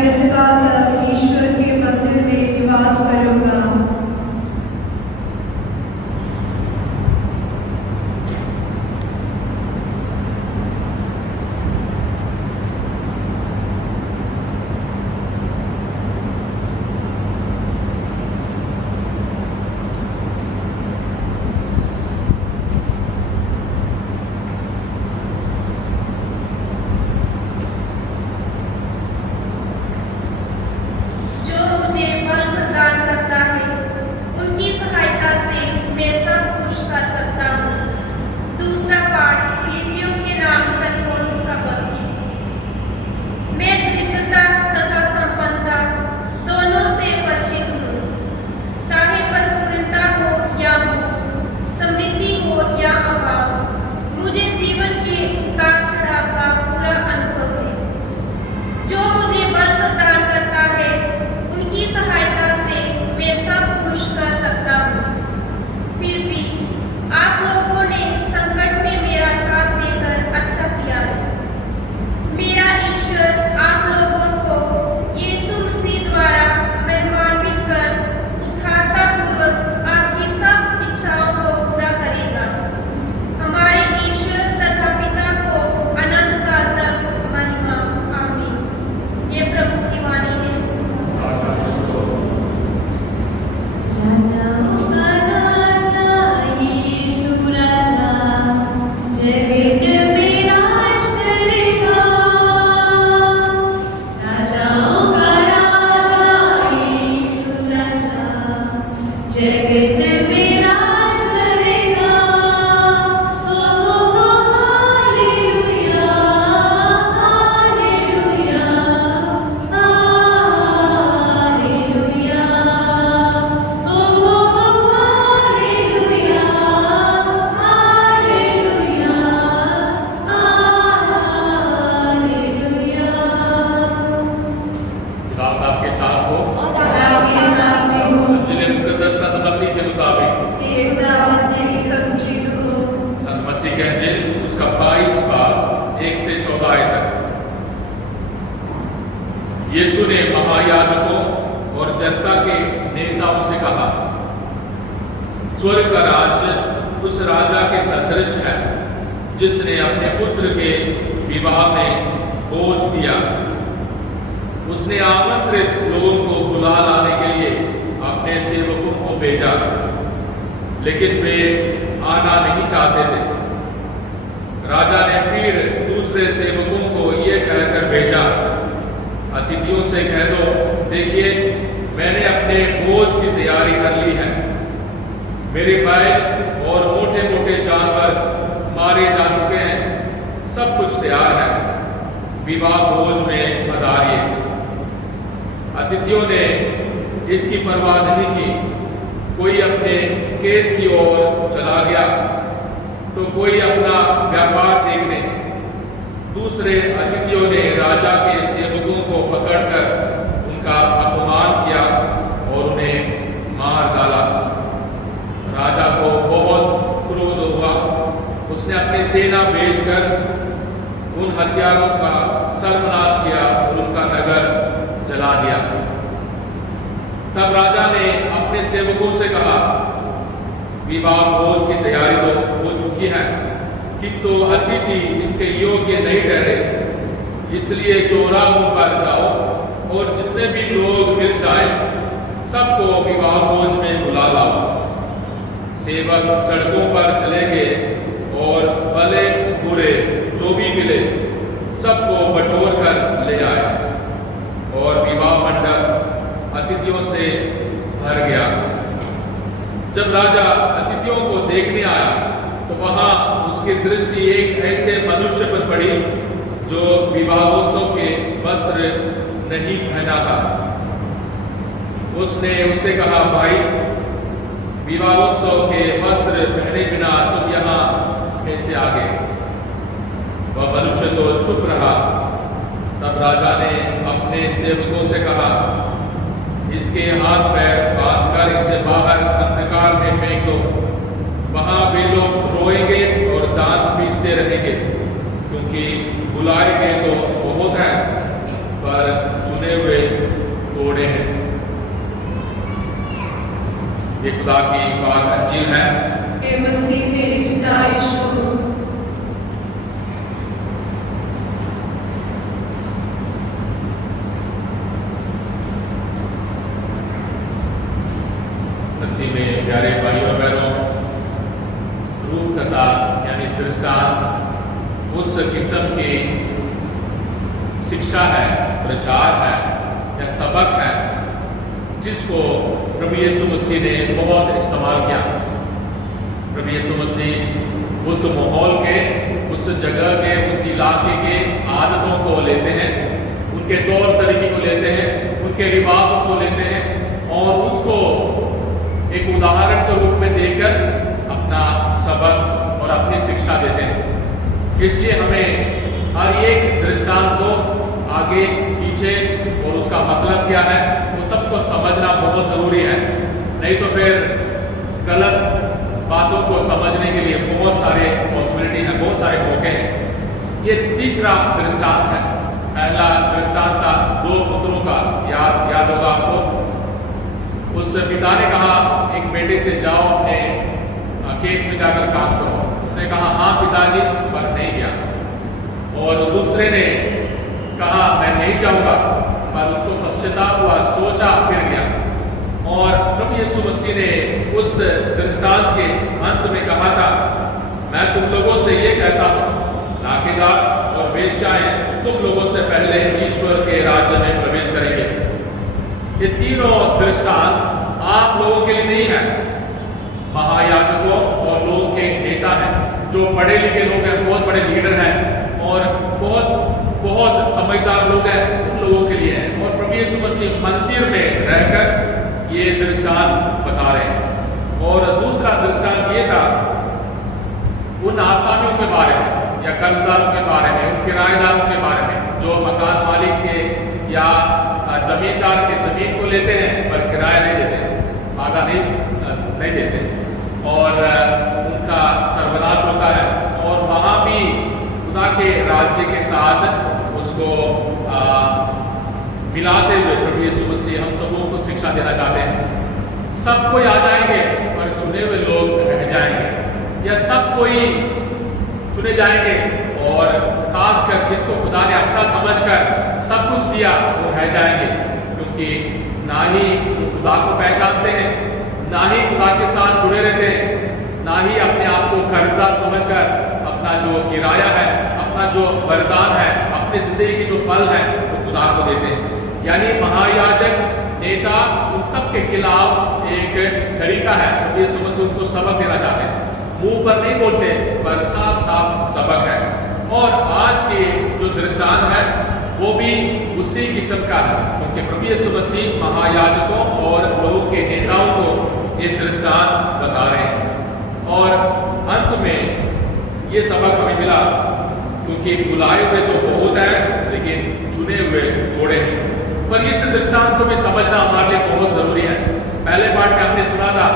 अनंतकाल तक ईश्वर के मंदिर में निवास करूंगा। यीशु ने महायाजकों और जनता के नेताओं से कहा, स्वर्ग का राज्य उस राजा के सदृश है जिसने अपने पुत्र के विवाह में भोज दिया। उसने आमंत्रित लोगों को बुला लाने के लिए अपने सेवकों को भेजा, लेकिन वे आना नहीं चाहते थे। राजा ने फिर दूसरे सेवकों को ये कहकर भेजा, अतिथियों से कह दो, देखिए मैंने अपने भोज की तैयारी कर ली है। मेरे बैल और मोटे मोटे जानवर मारे जा चुके हैं, सब कुछ तैयार है, विवाह भोज में पधारिए। अतिथियों ने इसकी परवाह नहीं की, कोई अपने खेत की ओर चला गया तो कोई अपना व्यापार देखने। दूसरे अतिथियों ने राजा के सेवकों को पकड़कर उनका अपमान किया और उन्हें मार डाला। राजा को बहुत क्रोध हुआ, उसने अपनी सेना भेजकर उन हत्यारों का सर्वनाश किया और उनका नगर जला दिया। तब राजा ने अपने सेवकों से कहा, विवाह भोज की तैयारी तो हो चुकी है, किंतु अतिथि इसके योग्य नहीं ठहरे, इसलिए चौराहों पर जाओ और जितने भी लोग मिल जाए सबको विवाह भोज में बुला लाओ। सेवक सड़कों पर चले गए और भले बुरे जो भी मिले सबको बटोर कर ले आए और विवाह मंडप अतिथियों से भर गया। जब राजा अतिथियों को देखने आया तो वहां उसकी दृष्टि एक ऐसे मनुष्य पर पड़ी जो विवाहोत्सव के वस्त्र नहीं पहना था। उसने उससे कहा, भाई विवाहोत्सव के वस्त्र पहने बिना तुम यहाँ कैसे आ गए? वह मनुष्य तो चुप रहा। तब राजा ने अपने सेवकों से कहा, इसके हाथ पैर बांधकर इसे बाहर अंधकार में फेंक दो। वहां वे लोग रोएंगे और दांत पीसते रहेंगे, क्योंकि बुलाए गए तो बहुत हैं पर चुने हुए तोड़े हैं। ये खुदा की पाक अंजील है। हे मसीह तेरी सताइश हो। मसीह में प्यारे भाइयों और बहनों, रूप कथा यानी दृष्टांत उस किस्म की शिक्षा है, प्रचार है या सबक है जिसको प्रभु यीशु मसीह ने बहुत इस्तेमाल किया। प्रभु यीशु मसीह उस माहौल के, उस जगह के, उस इलाके के आदतों को लेते हैं, उनके तौर तरीके को लेते हैं, उनके रिवाजों को लेते हैं और उसको एक उदाहरण के रूप में देकर अपना सबक और अपनी शिक्षा देते हैं। इसलिए हमें हर एक दृष्टांत को आगे पीछे और उसका मतलब क्या है वो सबको समझना बहुत ज़रूरी है। नहीं तो फिर गलत बातों को समझने के लिए बहुत सारे पॉसिबिलिटी हैं, बहुत सारे मौके हैं। ये तीसरा दृष्टांत है। पहला दृष्टांत था 2 पुत्रों का, याद होगा आपको। उस पिता ने कहा एक बेटे से, जाओ अपने खेत में जाकर काम करो। उसने कहा हाँ पिताजी, पर नहीं गया। और दूसरे ने कहा मैं नहीं जाऊंगा, पर उसको पश्चाताप हुआ, सोचा, फिर गया। और प्रभु यीशु मसीह ने उस दृष्टांत के अंत में कहा था, मैं तुम लोगों से ये कहता हूँ, नाकेदार और वेश्याएं तुम लोगों से पहले ईश्वर के राज्य में प्रवेश करेंगे। ये तीनों दृष्टांत आप लोगों के लिए नहीं है, महायाजकों और लोगों के नेता हैं, जो पढ़े लिखे लोग हैं, बहुत बड़े लीडर हैं और बहुत समझदार लोग हैं, उन लोगों के लिए है। और प्रभु यीशु मसीह मंदिर में रहकर ये दृष्टांत बता रहे हैं। और दूसरा दृष्टांत ये था उन आसामियों के बारे में या कर्जदारों के बारे में, उन किराएदारों के बारे में जो मकान मालिक के या जमींदार के जमीन को लेते हैं पर किराया नहीं देते, आधा नहीं देते और उनका सर्वनाश होता है। और वहाँ भी खुदा के राज्य के साथ उसको मिलाते हुए प्रभु यीशु मसीह हम सबों को शिक्षा देना चाहते हैं। सब कोई आ जाएंगे पर चुने हुए लोग रह जाएंगे, या सब कोई चुने जाएंगे और खासकर जिनको खुदा ने अपना समझकर सब कुछ दिया वो रह जाएंगे, क्योंकि ना ही वो खुदा को पहचानते हैं, ना ही खुदा के साथ जुड़े रहते हैं, ना ही अपने आप को कर्जदार समझकर अपना जो किराया है, अपना जो वरदान है, अपनी जिंदगी के जो फल है वो खुदा को देते हैं। यानी महायाजक नेता उन सब के खिलाफ एक तरीका है। तो यीशु मसीह उनको सबक देना चाहते हैं, मुंह पर नहीं बोलते पर साफ साफ सबक है। और आज के जो दृष्टांत है वो भी उसी किस्म का है, क्योंकि प्रभु यीशु मसीह महायाजकों और लोगों के नेताओं को ये दृष्टांत बता रहे हैं। और अंत में ये सबक हमें मिला, क्योंकि बुलाए हुए तो बहुत हैं लेकिन चुने हुए थोड़े हैं। पर इस दृष्टांत को भी समझना हमारे लिए बहुत जरूरी है। पहले पाठ में हमने सुना था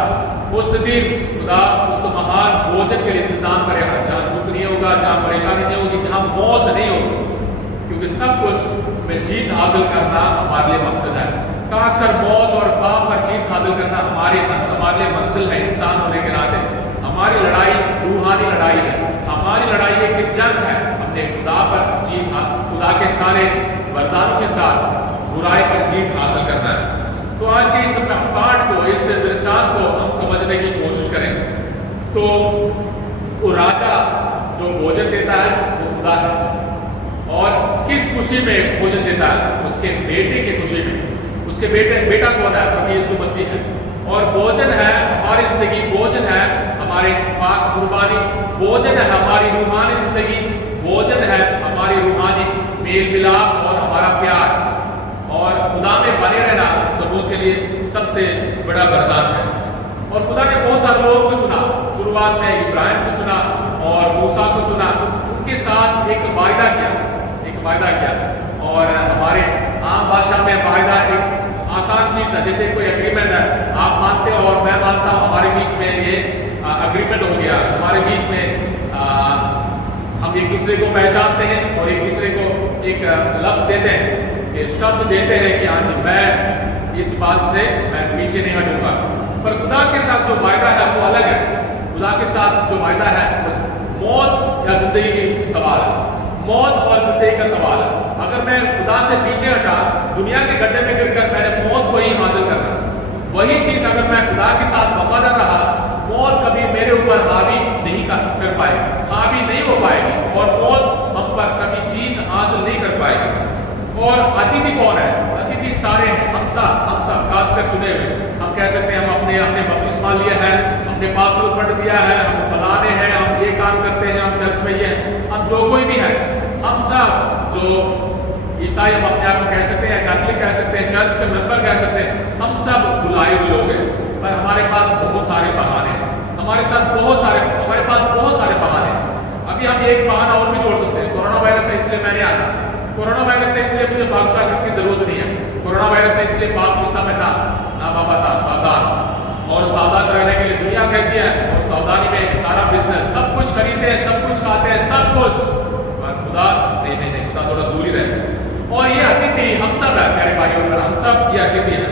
उस दिन खुदा उस महान भोजन के लिए इंतजाम करेगा, जहाँ दुख नहीं होगा, जहाँ परेशानी नहीं होगी, जहाँ मौत नहीं होगी, क्योंकि सब कुछ में जीत हासिल करना हमारे लिए मकसद है। खासकर मौत और पाप पर जीत हासिल करना हमारे लिए मंजिल है। इंसान होने के नाते हमारी लड़ाई रूहानी लड़ाई है, हमारी लड़ाई एक जंग है, अपने खुदा पर जीत, खुदा के सारे वरदानों के साथ बुराई पर जीत हासिल करना है। तो आज के इस पाठ को, इस दृष्टांत को हम समझने की कोशिश करें तो वो राजा जो भोजन देता है वो खुदा है, और किस खुशी में भोजन देता है? उसके बेटे की खुशी में। उसके बेटा कौन है? प्रभु यीशु मसीह है। और भोजन है हमारी जिंदगी, भोजन है हमारे पाक कुर्बानी, भोजन है हमारी रूहानी जिंदगी, भोजन है हमारी रूहानी मेल मिलाप और हमारा प्यार। और खुदा में बने रहना सबों के लिए सबसे बड़ा वरदान है। और खुदा ने बहुत सारे लोगों को चुना, शुरुआत में इब्राहिम को चुना और मूसा को चुना, उनके साथ एक वायदा किया। और हमारे आम भाषा में वायदा एक आसान चीज़ है, जैसे कोई एग्रीमेंट है, आप मानते हो और मैं मानता हूँ, हमारे बीच में ये एग्रीमेंट हो गया। हमारे बीच में हम एक दूसरे को पहचानते हैं और एक दूसरे को एक लफ्ज देते हैं। ये शब्द देते हैं कि हाँ जी मैं इस बात से मैं पीछे नहीं हटूंगा। पर खुदा के साथ जो वायदा है वो अलग है। खुदा के साथ जो वायदा है वो मौत या जिंदगी की सवाल है, मौत और जिंदगी का सवाल है। अगर मैं खुदा से पीछे हटा, दुनिया के गड्ढे में गिरकर मैंने मौत को ही हासिल करना, वही चीज अगर मैं खुदा के साथ वफादार रहा, मौत कभी मेरे ऊपर हावी नहीं कर पाएगी, हावी नहीं हो पाएगी, और मौत हम पर कभी जीत हासिल नहीं कर पाएगी। और अतिथि कौन है? अतिथि सारे हैं, हम सब खासकर चुने हुए। हम कह सकते हैं हम अपने बपतिस्मा लिए हैं, हमने पास्टल फंड दिया है, हम फलाने हैं, हम ये काम करते हैं, हम चर्च में ये हैं, हम जो कोई भी है, हम सब जो ईसाई हम अपने आप को कह सकते हैं, कैथोलिक कह सकते हैं, चर्च के मेंबर कह सकते हैं, हम सब बुलाए हुए लोग हैं। पर हमारे पास बहुत सारे बहाने हैं, हमारे पास बहुत सारे बहाने हैं। अभी हम एक बहाना और भी जोड़ सकते हैं, कोरोना वायरस है इसलिए मैं नहीं आता, कोरोना वायरस है इसलिए मुझे बादशाह की जरूरत नहीं है, कोरोना वायरस है इसलिए बाप गुस्सा में ना बाबा था सावधान, और सावधान रहने के लिए दुनिया कहती है, और सावधानी में सारा बिजनेस, सब कुछ खरीदते हैं, सब कुछ खाते हैं, सब कुछ, पर खुदा नहीं, खुदा थोड़ा दूर ही रहे। और ये अतिथि हम सब है प्यारे भाई और हम सब ये अतिथि है,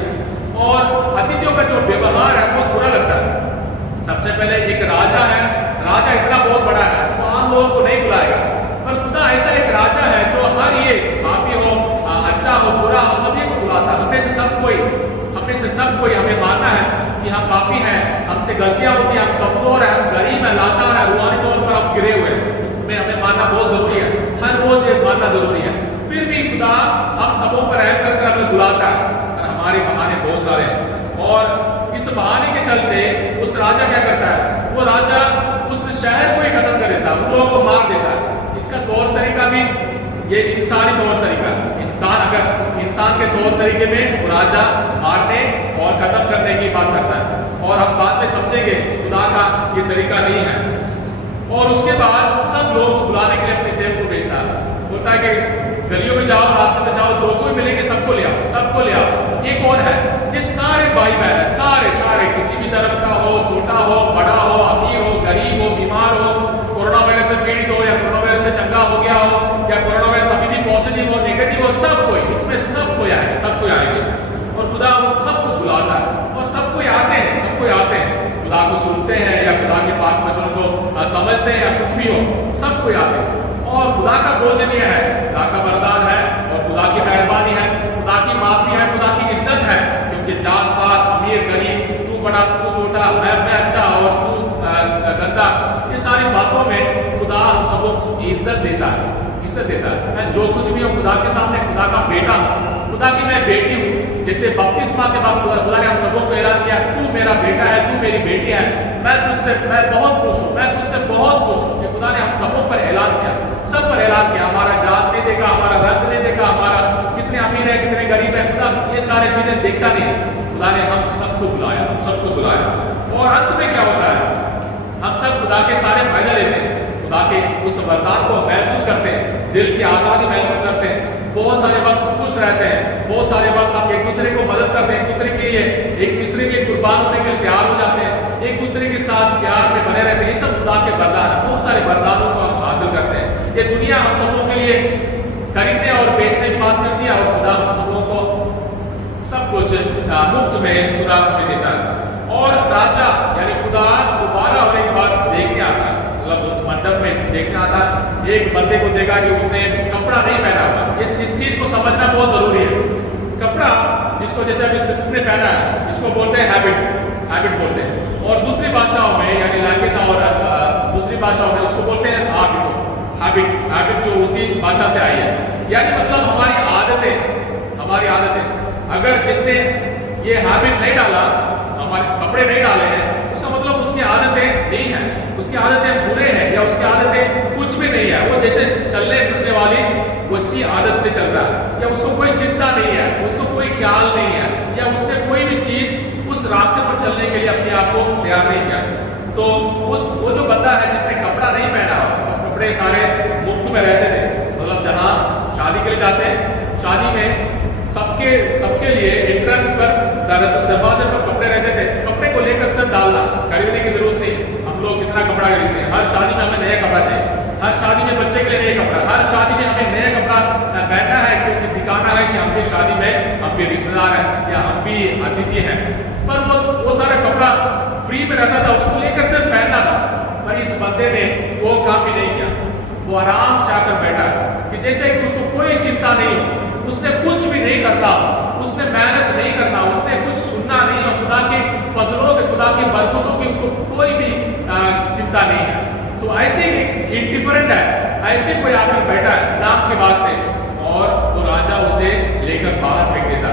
और अतिथियों का जो व्यवहार है बहुत बुरा लगता है। सबसे पहले एक राजा है, राजा इतना बहुत बड़ा है वो आम लोगों को नहीं बुलाएगा, पर खुदा ऐसा एक राजा है जो हर ये पापी हो, अच्छा हो, बुरा हो, सभी को बुलाता है। हमें से सब कोई हमें मानना है कि हम पापी हैं, हमसे गलतियां होती हैं, हम कमजोर हैं, हम गरीब हैं, लाचार हैं, रूहानी तौर पर हम गिरे हुए हैं, हमें मानना बहुत जरूरी है, हर रोज ये मानना जरूरी है। फिर भी खुदा हम सबों पर रहम करके हमें बुलाता है, और हमारे बहाने बहुत सारे हैं। और इस बहाने के चलते उस राजा क्या करता है, वो राजा उस शहर को ही खत्म कर देता है, उन लोगों को मार देता है। इसका तौर तरीका भी ये इंसानी तौर तरीका, इंसान के तौर तरीके में वो राजा मारने और खत्म करने की बात करता है, और हम बाद में समझेंगे खुदा का ये तरीका नहीं है। और उसके बाद सब लोग बुलाने के लिए अपने सेवक को भेजता है, बोलता है कि गलियों में जाओ, रास्ते में जाओ, जो कोई मिलेंगे सबको ले आओ, सबको ले आओ। ये कौन है? ये सारे भाई बहन है, सारे किसी भी धर्म का हो, छोटा हो, बड़ा हो, अमीर हो, गरीब हो, बीमार हो, कोरोना वायरस से पीड़ित हो, या कोरोना वायरस से चंगा हो गया हो, या कोरोना वायरस अभी भी पॉजिटिव हो, नेगेटिव हो, सब कोई इसमें सब कोई आएंगे, और खुदा उन सबको बुलाता है, और सब कोई आते हैं, खुदा को सुनते हैं या खुदा के पाक वचन को समझते हैं या कुछ भी हो, सब कोई आते हैं। और खुदा का भोजन यह है, खुदा का वरदान है, और खुदा की मेहरबानी है, खुदा की माफी है, खुदा की इज्जत है, क्योंकि जात पात, अमीर गरीब, तू बड़ा तू छोटा, मैं अच्छा और तू गंदा, ये सारी बातों में खुदा हम सबको इज्जत देता है। मैं जो कुछ भी हूँ खुदा के सामने खुदा का बेटा हूँ, खुदा की मैं बेटी हूँ। जैसे बपतिस्मा के बाद खुदा ने हम सबों को ऐलान किया, तू मेरा बेटा है, तू मेरी बेटी है, मैं बहुत खुश हूँ, कि खुदा ने हम सबों पर ऐलान किया, सब पर ऐलान किया। हमारा जात नहीं देखा, हमारा रंग नहीं देखा, हमारा कितने अमीर है कितने गरीब है, खुदा ये सारी चीजें देखता नहीं, खुदा ने हम सबको बुलाया। और अंत में क्या होता है, हम सब खुदा के सारे फायदा लेते हैं, खुदा के उस वरदान को महसूस करते हैं, दिल की आज़ादी महसूस करते हैं, बहुत सारे वक्त खुश रहते हैं, बहुत सारे वक्त हम एक दूसरे को मदद करते हैं, एक दूसरे के लिए एक दूसरे के कुर्बान होने के लिए तैयार हो जाते हैं, एक दूसरे के साथ प्यार में बने रहते हैं। ये सब खुदा के वरदान है, बहुत सारे वरदानों को हम हासिल करते हैं। ये दुनिया हम सबों के लिए खरीदने और बेचने की बात करती है, और खुदा हम सबों को सब कुछ मुफ्त में खुदा हमें देता है। और राजा यानी खुदा दोबारा और एक बार देखने आता है, मतलब उस मंडप में देखने आता है, एक बंदे को देखा कि उसने कपड़ा नहीं पहना हुआ। इस चीज को समझना बहुत जरूरी है। कपड़ा जिसको जैसे अभी सिस्टर ने पहना है, इसको बोलते हैं हैबिट बोलते हैं, और दूसरी भाषाओं में यानी लैटिन और दूसरी भाषाओं में उसको बोलते हैं हैबिट, जो उसी भाषा से आई है। यानी मतलब हमारी आदतें, अगर जिसने ये हैबिट नहीं डाला, हमारे कपड़े नहीं डाले हैं, उसका मतलब उसकी आदतें नहीं है, उसकी आदतें बुरे हैं, या उसकी आदतें कुछ भी नहीं है, वो जैसे चलने फिरने वाली वैसी आदत से चल रहा है, या उसको कोई चिंता नहीं है, उसको कोई ख्याल नहीं है, या उसने कोई भी चीज उस रास्ते पर चलने के लिए अपने आप को तैयार नहीं किया। तो वो जो बंदा है जिसने कपड़ा नहीं पहना, कपड़े सारे मुफ्त में रहते थे, मतलब जहाँ शादी के लिए जाते हैं, शादी में सबके लिए एंट्रेंस पर दरवाजे पर कपड़े रहते थे, कपड़े को लेकर सब डालना, खरीदने की जरूरत नहीं। हम लोग कितना कपड़ा खरीदते हैं, हर शादी में हमें नया कपड़ा चाहिए, हर शादी में बच्चे के लिए नया कपड़ा, हर शादी में हमें नया कपड़ा पहनना है, क्योंकि दिखाना है कि हम भी शादी में हम भी रिश्तेदार हैं या हम भी अतिथि हैं। पर वो सारा कपड़ा फ्री में रहता था, उसको लेकर सिर्फ पहनना था। पर इस बंदे ने वो काम भी नहीं किया, वो आराम से आकर बैठा है कि जैसे उसको कोई चिंता नहीं हो, उसने कुछ भी नहीं करना, उसने मेहनत नहीं करना, उसने कुछ सुनना नहीं हो, खुदा के फजलों के, खुदा की बरकतों की उसको कोई भी चिंता नहीं है। तो ऐसे ही इंडिफरेंट है, ऐसे कोई आकर बैठा है नाम के वास्ते, और वो राजा उसे लेकर बाहर फेंक देता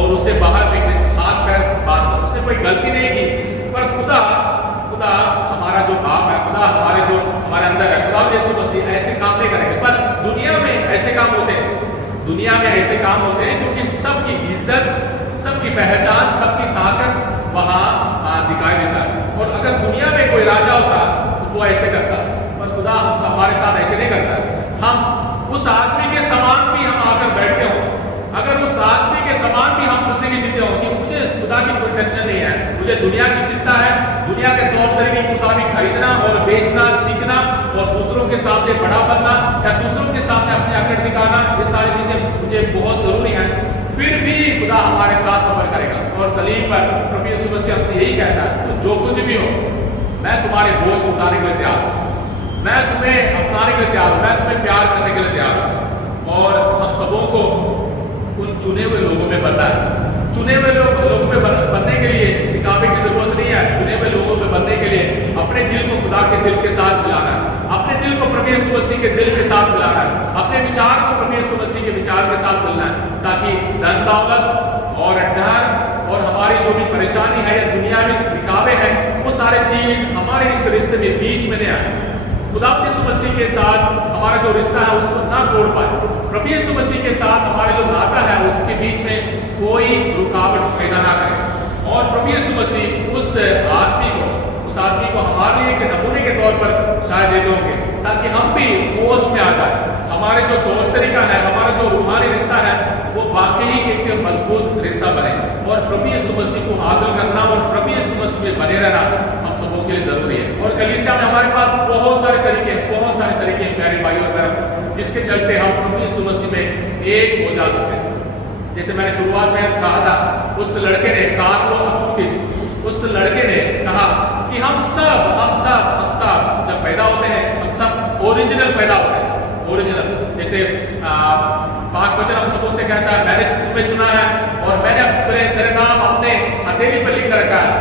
और उसे बाहर फेंक देता, हाथ पैर बांध, उसने कोई गलती नहीं की। पर खुदा हमारा जो बाप है, खुदा हमारे अंदर है, खुदा यीशु मसीह ऐसे काम नहीं करेंगे। पर दुनिया में ऐसे काम होते हैं, दुनिया में ऐसे काम होते हैं क्योंकि सबकी इज्जत, सबकी पहचान, सबकी ताकत वहाँ दिखाई देता है। और अगर दुनिया में कोई राजा होता तो वो ऐसे करता, पर खुदा हमारे साथ ऐसे नहीं करता। हम उस आदमी के समान भी हम आकर बैठते हो, अगर उस आदमी के समान भी हम जिंदगी जीते हो कि मुझे खुदा की कोई टेंशन नहीं है, मुझे दुनिया की चिंता है, दुनिया के तौर तरीके के मुताबिक खरीदना और बेचना, दिखना और दूसरों के सामने बड़ा बनना या दूसरों के सामने अपनी अकड़ दिखाना, ये सारी चीजें मुझे बहुत जरूरी है, फिर भी खुदा हमारे साथ सफर करेगा। और सलीब पर प्रभु यीशु मसीह हमसे यही कहता है, तो जो कुछ भी हो, मैं तुम्हारे बोझ उठाने के लिए तैयार हूँ, मैं तुम्हें अपनाने के लिए तैयार हूँ, मैं तुम्हें प्यार करने के लिए तैयार हूँ। और हम सबों को उन चुने हुए लोगों में बनना है। चुने हुए लोगों में बनने के लिए दिखावे की जरूरत नहीं है। चुने हुए लोगों में बनने के लिए अपने दिल को खुदा के दिल के साथ मिलाना है, अपने दिल को प्रभु यीशु मसीह के दिल के साथ मिलाना है, अपने विचार को प्रभु यीशु मसीह के विचार के साथ मिलना है, ताकि धन दौलत और डर और हमारी जो भी परेशानी है या दुनिया में दिखावे हैं, वो सारे चीज हमारे इस रिश्ते में बीच में नहीं आए। खुदा यीशु मसीह के साथ हमारा जो रिश्ता है उसको ना तोड़ पाए, प्रभु यीशु मसीह के साथ हमारा जो नाता है उसके बीच में कोई रुकावट पैदा ना करे। और प्रभु यीशु मसीह उस आदमी को हमारे लिए के नमूने के तौर पर शायद देते होंगे, ताकि हम भी होश में आ जाए, हमारे जो तौर तरीका है, हमारा जो रूहानी रिश्ता है, वो वाकई एक मजबूत रिश्ता बने। और प्रभु यीशु मसीह को हासिल करना और प्रभु यीशु मसीह में बने रहना हम सबों के लिए जरूरी है। और कलीसिया में हमारे पास बहुत सारे तरीके हैं प्यारे भाई और बहन, जिसके चलते हम प्रभु यीशु मसीह में एक हो जा सकते हैं। जैसे मैंने शुरुआत में कहा था, उस लड़के ने कार्लो अकुटिस, उस लड़के ने कहा कि हम सब जब पैदा होते हैं हम सब ओरिजिनल पैदा होते हैं, ओरिजिनल। जैसे पाक वचन हम सबों से कहता है, मैंने तुम्हें चुना है और मैंने तेरे नाम अपने हथेली पर लिख कर रखा है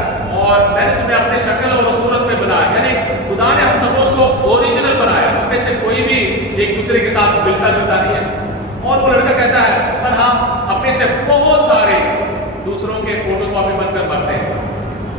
और मैंने तुम्हें अपने शक्ल और सूरत में बनाया। यानी खुदा ने हम सबों को ओरिजिनल बनाया, हमें से कोई भी एक दूसरे के साथ मिलता जुलता नहीं है। और वो लड़का कहता है, पर हम अपने से बहुत सारे दूसरों के फोटो कॉपी बनकर बनते हैं,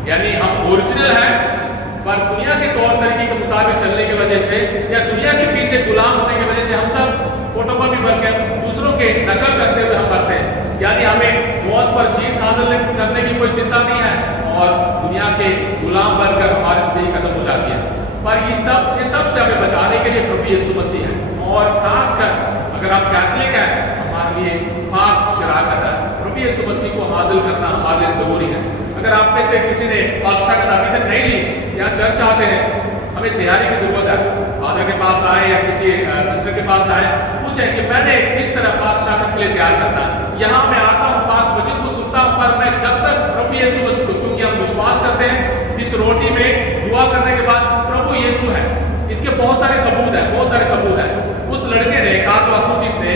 यानी हम ओरिजिनल हैं पर दुनिया के तौर तरीके के मुताबिक चलने की वजह से या दुनिया के पीछे गुलाम होने की वजह से हम सब फोटोकॉपी बनकर दूसरों के नकल करते हुए हम बनते हैं। यानी हमें मौत पर जीत हासिल करने की कोई चिंता नहीं है और दुनिया के गुलाम बनकर हमारी जिंदगी खत्म हो जाती है। पर ये सब से हमें बचाने के लिए प्रभु यीशु मसीह है। और खासकर अगर आप कैथोलिक हैं, हमारे लिए पाक शराकत है, प्रभु यीशु मसीह को हासिल करना हमारे लिए जरूरी है। अगर आप में से किसी ने पाक शराकत अभी तक नहीं ली, या चर्च आते हैं, हमें तैयारी की जरूरत है। फादर के पास आए या किसी सिस्टर के पास आए, पूछें कि मैंने किस तरह पाक शराकत के लिए तैयार करना है। यहाँ मैं आता हूँ, पाक वचन को सुनता हूँ, पर मैं जब तक प्रभु यीशु मसीह को, क्योंकि हम विश्वास करते हैं इस रोटी में दुआ करने के बाद प्रभु यीशु है, इसके बहुत सारे सबूत है। उस लड़के ने, कार्लो अकुटिस ने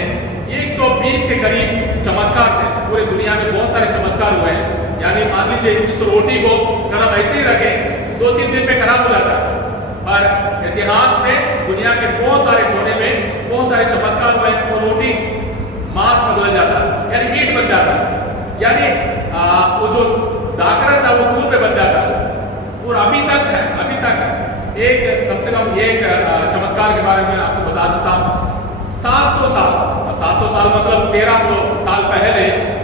120 के करीब चमत्कार थे, पूरे दुनिया में बहुत सारे चमत्कार हुए हैं। यानी मान लीजिए इस रोटी को अगर हम ऐसे ही रखें 2-3 दिन में खराब हो जाता है, पर इतिहास में दुनिया के बहुत सारे कोने में बहुत सारे चमत्कार हुए, वो रोटी मांस में बदल जाता है, यानी मीट बन जाता है, यानी वो जो दाकरस है वो फूल पे बन जाता है। और अभी तक है एक कम से कम एक चमत्कार के बारे में आपको बता सकता हूँ। 700 साल मतलब 1300 साल पहले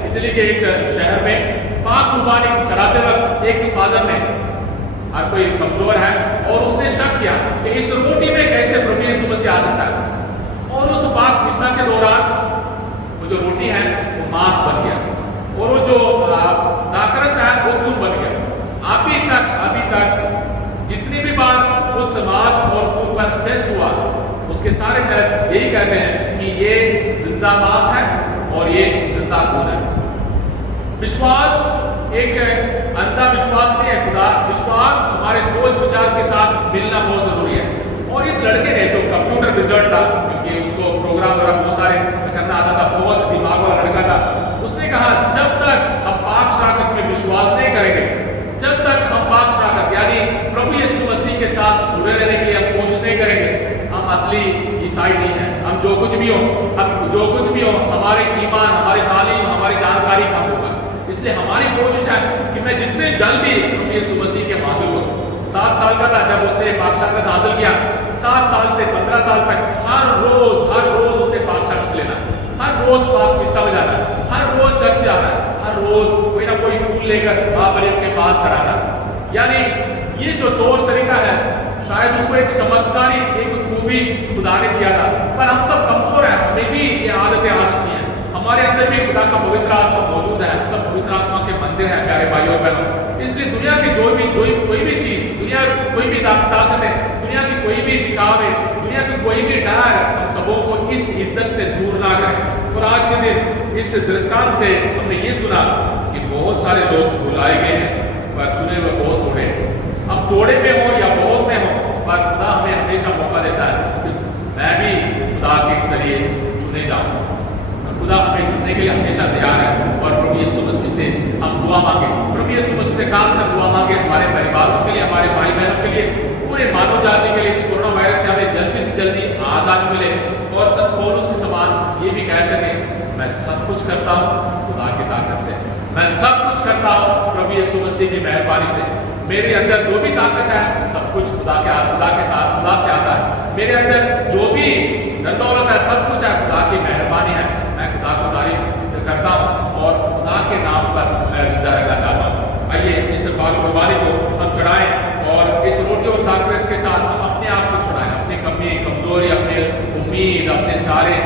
इटली के एक शहर में पाक कुर्बानी चढ़ाते वक्त एक फादर ने, हर कोई कमजोर है, और उसने शक किया कि इस रोटी में कैसे प्रभु यीशु मसीह आ सकता है। और उस पाक मिसा के दौरान वो जो रोटी है वो मांस बन गया और वो जो दाकरस है वो खून बन गया। अभी तक जितनी भी बार उस मांस और खून पर टेस्ट हुआ, खुदा कौन है। विश्वास एक अंधा विश्वास नहीं है, खुदा विश्वास हमारे सोच विचार के साथ मिलना बहुत जरूरी है। और इस लड़के ने जो कंप्यूटर विज़र्ड था, क्योंकि उसको प्रोग्राम वगैरह बहुत सारे करना आता था, बहुत दिमाग वाला लड़का था, उसने कहा जब तक हम पाक शराकत में विश्वास नहीं करेंगे, जब तक हम पाक शराकत यानी प्रभु यीशु मसीह के साथ जुड़े रहने के लिए हम कोशिश नहीं करेंगे, हम असली ईसाई नहीं है। हम जो कुछ भी हो हमारे ईमान, हमारी तालीम, हमारी जानकारी कम होगा। इसलिए हमारी कोशिश है कि मैं जितने जल्दी प्रभु यीशु मसीह के हासिल करूं। 7 साल का था जब उसने पाक शराकत हासिल किया। 7 साल से 15 साल तक हर रोज उसने पाक शराकत लेना, हर रोज पाक हिस्सा में जाना, हर रोज चर्च जाना, हर रोज कोई ना कोई फूल लेकर मां मरियम के पास चढ़ाना। यानी ये जो तौर तरीका है, शायद उसको एक चमत्कारी, एक खूबी खुदा ने दिया था, पर हम सब कमजोर हैं, हमें भी ये आदतें आ सकती हैं। हमारे अंदर भी खुदा का पवित्र आत्मा मौजूद है, हम सब पवित्र आत्मा के मंदिर हैं प्यारे भाइयों और बहनों। इसलिए दुनिया की कोई भी चीज, दुनिया कोई भी ताकतें, दुनिया की कोई भी दिखावे, दुनिया की कोई भी डर, हम सबों को इस इज्जत से दूर ना करें। और आज के दिन इस दृष्टांत से हमने ये सुना कि बहुत सारे लोग बुलाए गए हैं पर चुने हुए बहुत थोड़े हैं। हम थोड़े में हो या बहुत में हो, पर खुदा हमें हमेशा मौका देता है कि मैं भी खुदा के जरिए चुने जाऊं। खुदा हमें चुनने के लिए हमेशा तैयार है। और प्रभु यीशु मसीह से हम दुआ मांगे, प्रभु यीशु मसीह से खासकर दुआ मांगे हमारे परिवारों के लिए, हमारे भाई बहनों के लिए, पूरे मानव जाति के लिए। इस कोरोना वायरस से हमें जल्दी से जल्दी आजादी मिले और सब पौलुस के समान ये भी कह सके, मैं सब कुछ करता हूँ खुदा की ताकत से, मैं सब कुछ करता हूँ प्रभु यीशु मसीह की मेहरबानी से। मेरे अंदर जो भी ताकत है सब कुछ खुदा के साथ, खुदा से आता है। मेरे अंदर जो भी धन दौलत है सब कुछ है खुदा की मेहरबानी है। मैं खुदा को तारीफ करता हूँ और खुदा के नाम पर मैं जिंदा रहना चाहता हूँ। आइए इस पाक कुर्बानी को हम चढ़ाएं और इस रोटी और दाखरस के साथ हम अपने आप को चढ़ाएं, अपनी कमी, कमजोरी, अपने उम्मीद, अपने सारे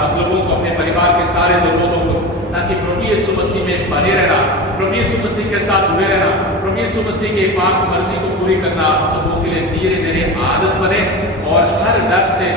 मतलबों को, अपने परिवार के सारे जरूरतों को, ताकि प्रभु यीशु मसीह में बने रहना, प्रभु यीशु मसीह के साथ जुड़े रहना, प्रभु यीशु मसीह के पाक मर्जी को पूरी करना सबों के लिए धीरे धीरे आदत बने और हर डर से